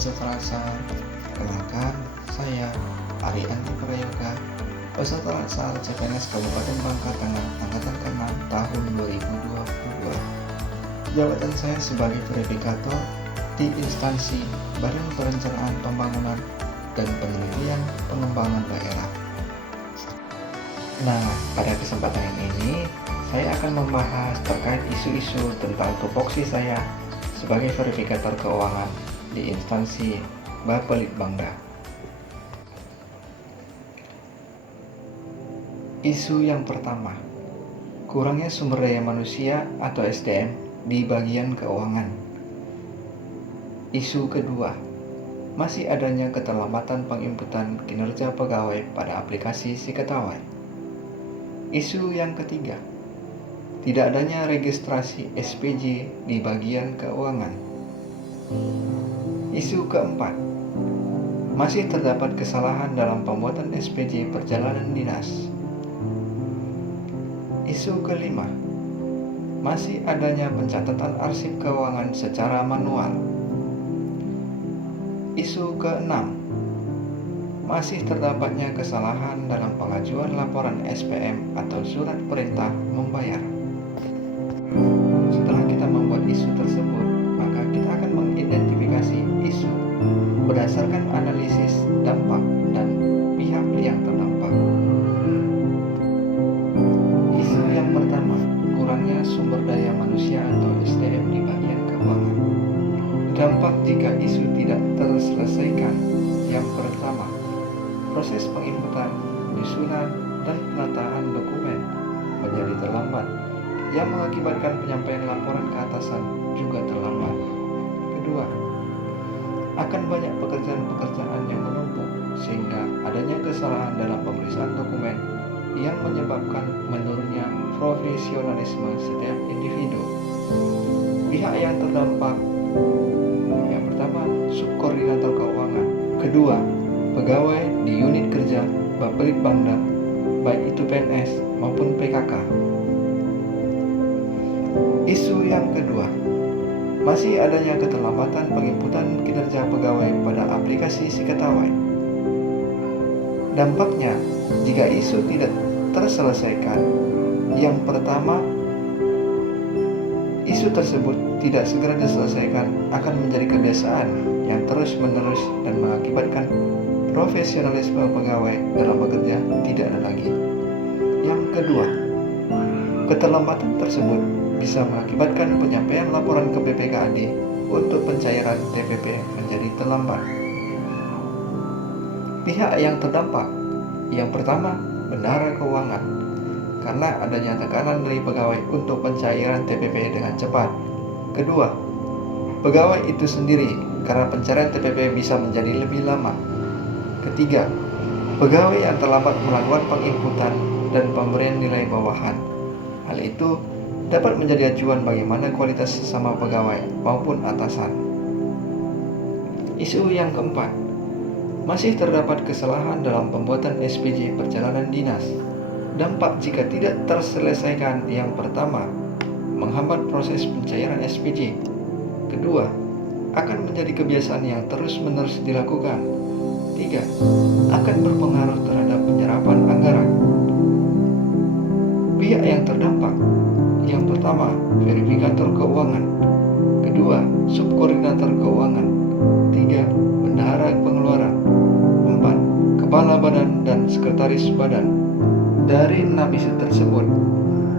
peserta laksana. Kenalkan, saya Ari Andi Prayoga, peserta laksana CPNS Kabupaten Bangka Tengah Angkatan ke-6 tahun 2022. Jabatan saya sebagai verifikator di instansi Badan Perencanaan Pembangunan dan Penelitian Pengembangan Daerah. Nah, pada kesempatan ini saya akan membahas terkait isu-isu tentang tupoksi saya sebagai verifikator keuangan di instansi Bapelitbangda. Isu yang pertama, kurangnya sumber daya manusia atau SDM di bagian keuangan. Isu kedua, masih adanya keterlambatan penginputan kinerja pegawai pada aplikasi Siketawai. Isu yang ketiga, tidak adanya registrasi SPJ di bagian keuangan. Isu keempat, masih terdapat kesalahan dalam pembuatan SPJ perjalanan dinas. Isu kelima, masih adanya pencatatan arsip keuangan secara manual. Isu keenam, masih terdapatnya kesalahan dalam pengajuan laporan SPM atau surat perintah membayar. Setelah kita membuat isu tersebut, maka kita akan mengidentifikasi isu berdasarkan analisis dampak dan pihak yang terdampak. Isu yang pertama, kurangnya sumber daya manusia atau SDM di bagian keuangan. Dampak jika isu tidak terselesaikan. Yang pertama, proses penginputan, penyusunan, dan penataan dokumen menjadi terlambat, yang mengakibatkan penyampaian laporan ke atasan juga terlambat. Kedua, akan banyak pekerjaan-pekerjaan yang menumpuk sehingga adanya kesalahan dalam pemeriksaan dokumen yang menyebabkan menurunnya profesionalisme setiap individu. Pihak yang terdampak, yang pertama, subkoordinator keuangan. Kedua, pegawai di unit kerja Bapelitbangda, baik itu PNS maupun PKK. Isu yang kedua, masih adanya keterlambatan penginputan kinerja pegawai pada aplikasi Siketawai. Dampaknya, jika isu tidak terselesaikan, yang pertama, isu tersebut tidak segera diselesaikan akan menjadi kebiasaan yang terus-menerus dan mengakibatkan profesionalisme pegawai dalam bekerja tidak ada lagi. Yang kedua, keterlambatan tersebut bisa mengakibatkan penyampaian laporan ke BPKAD untuk pencairan TPP menjadi terlambat. Pihak yang terdampak, yang pertama, bendahara keuangan, karena adanya tekanan dari pegawai untuk pencairan TPP dengan cepat. Kedua, pegawai itu sendiri karena pencairan TPP bisa menjadi lebih lama. Ketiga, pegawai yang terlambat melakukan penginputan dan pemberian nilai bawahan. Hal itu dapat menjadi acuan bagaimana kualitas sesama pegawai maupun atasan. Isu yang keempat, masih terdapat kesalahan dalam pembuatan SPJ perjalanan dinas. Dampak jika tidak terselesaikan, yang pertama, menghambat proses pencairan SPJ. Kedua, akan menjadi kebiasaan yang terus-menerus dilakukan. Tiga, akan berpengaruh terhadap penyerapan anggaran. Pihak yang terdampak, yang pertama, verifikator keuangan. Kedua, subkoordinator keuangan. Tiga, bendahara pengeluaran. Empat, kepala badan dan sekretaris badan. Dari 6 isu tersebut,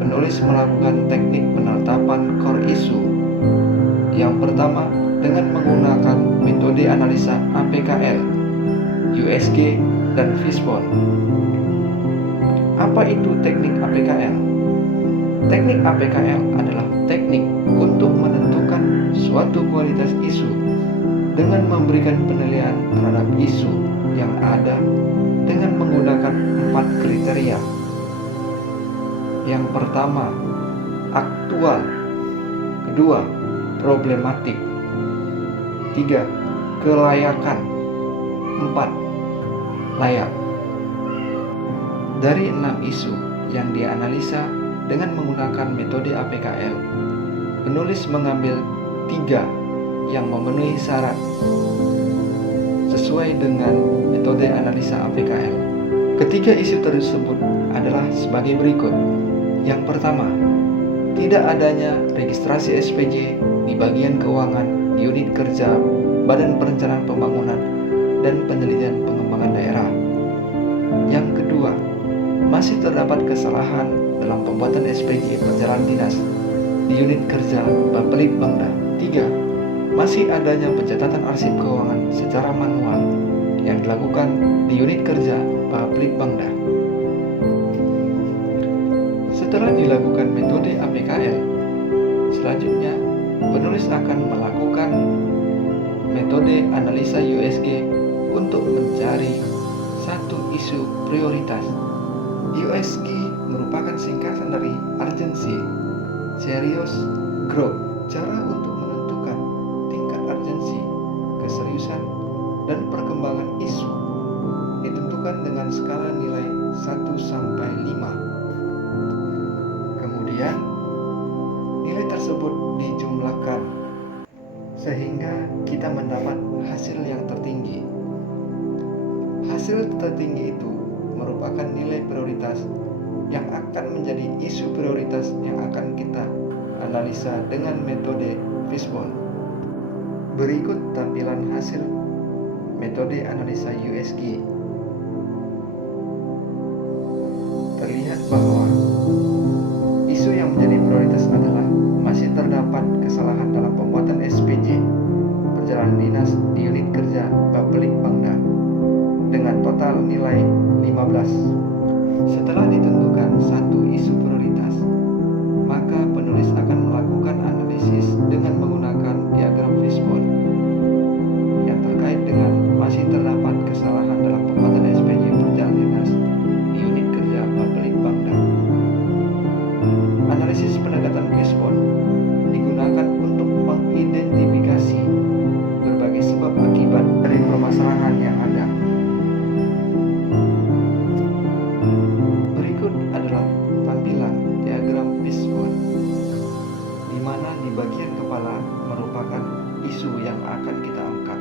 penulis melakukan teknik penetapan core issue. Yang pertama, dengan menggunakan metode analisa APKL, USG, dan Fishbone. Apa itu teknik APKL? Teknik APKL adalah teknik untuk menentukan suatu kualitas isu dengan memberikan penilaian terhadap isu yang ada dengan menggunakan 4 kriteria. Yang pertama, aktual. Kedua, problematik. Tiga, kelayakan. 4, layak. Dari 6 isu yang dianalisa dengan menggunakan metode APKL, penulis mengambil 3 yang memenuhi syarat. sesuai dengan metode analisa APKL. Ketiga isu tersebut adalah sebagai berikut. Yang pertama, tidak adanya registrasi SPJ di bagian keuangan di unit kerja Badan Perencanaan Pembangunan dan Penelitian Pengembangan Daerah. Yang kedua, masih terdapat kesalahan dalam pembuatan SPJ perjalanan dinas di unit kerja Bapelitbangda. 3. Masih adanya pencatatan arsip keuangan secara manual yang dilakukan di unit kerja Bapelitbangda. Setelah dilakukan metode APKL, selanjutnya penulis akan melakukan metode analisa USG untuk mencari satu isu prioritas. USG merupakan singkatan dari urgency, serious, growth. Cara untuk menentukan tingkat urgensi, keseriusan, dan perkembangan isu ditentukan dengan skala nilai 1 sampai 5. Kemudian, nilai tersebut dijumlahkan sehingga kita mendapat hasil yang tertinggi. Hasil tertinggi itu merupakan nilai prioritas yang akan menjadi isu prioritas yang akan kita analisa dengan metode Fishbone. Berikut tampilan hasil metode analisa USG. Terlihat bahwa isu yang menjadi prioritas adalah masih terdapat kesalahan dalam pembuatan SPJ perjalanan dinas di unit kerja Bapelitbangda dengan total nilai 15. Setelah ditentukan satu isu prioritas, maka penulis akan melakukan analisis dengan menggunakan diagram Fishbone yang terkait dengan masih terdapat kesalahan dalam pembuatan SPJ perjalanan dinas di unit kerja Bapelitbangda. Analisis pendekatan Fishbone digunakan untuk mengidentifikasi berbagai sebab akibat dari permasalahan yang ada. Berikut adalah tampilan diagram Fishbone, di mana di bagian kepala merupakan isu yang akan kita angkat.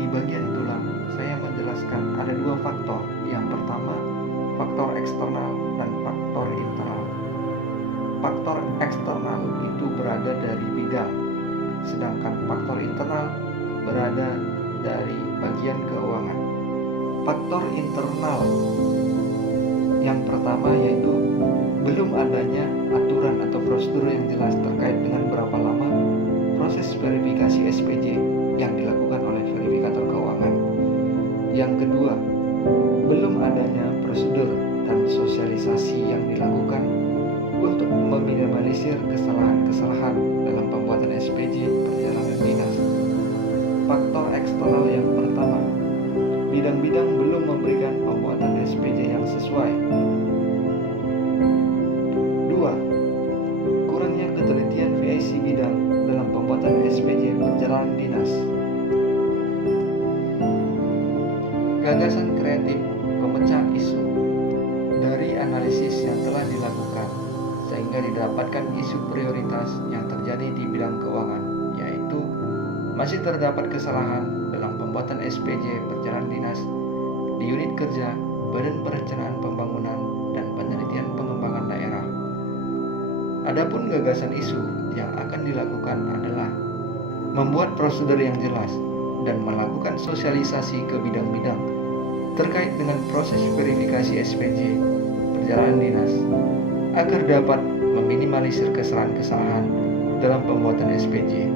Di bagian tulang, saya menjelaskan ada dua faktor. Yang pertama, faktor eksternal dan faktor internal. Faktor eksternal itu berada dari bidang, sedangkan faktor internal berada dari bagian keuangan. Faktor internal yang pertama yaitu belum adanya aturan atau prosedur yang jelas terkait dengan berapa lama proses verifikasi SPJ yang dilakukan oleh verifikator keuangan. Yang kedua, belum adanya prosedur dan sosialisasi yang dilakukan untuk meminimalisir kesalahan-kesalahan dalam pembuatan SPJ perjalanan dinas. Faktor eksternal yang pertama, bidang-bidang belum memberikan pembuatan SPJ yang sesuai. 2. Kurangnya ketelitian VIC bidang dalam pembuatan SPJ perjalanan dinas. Gagasan kreatif pemecah isu. Dari analisis yang telah dilakukan, sehingga didapatkan isu prioritas yang terjadi di bidang keuangan, yaitu masih terdapat kesalahan dalam pembuatan SPJ perjalanan dinas di unit kerja Badan Perencanaan Pembangunan dan Penelitian Pengembangan Daerah. Adapun gagasan isu yang akan dilakukan adalah membuat prosedur yang jelas dan melakukan sosialisasi ke bidang-bidang terkait dengan proses verifikasi SPJ perjalanan dinas agar dapat meminimalisir kesalahan-kesalahan dalam pembuatan SPJ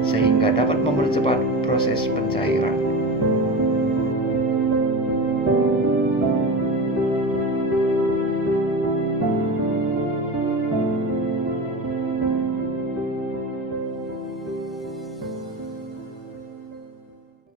sehingga dapat mempercepat proses pencairan.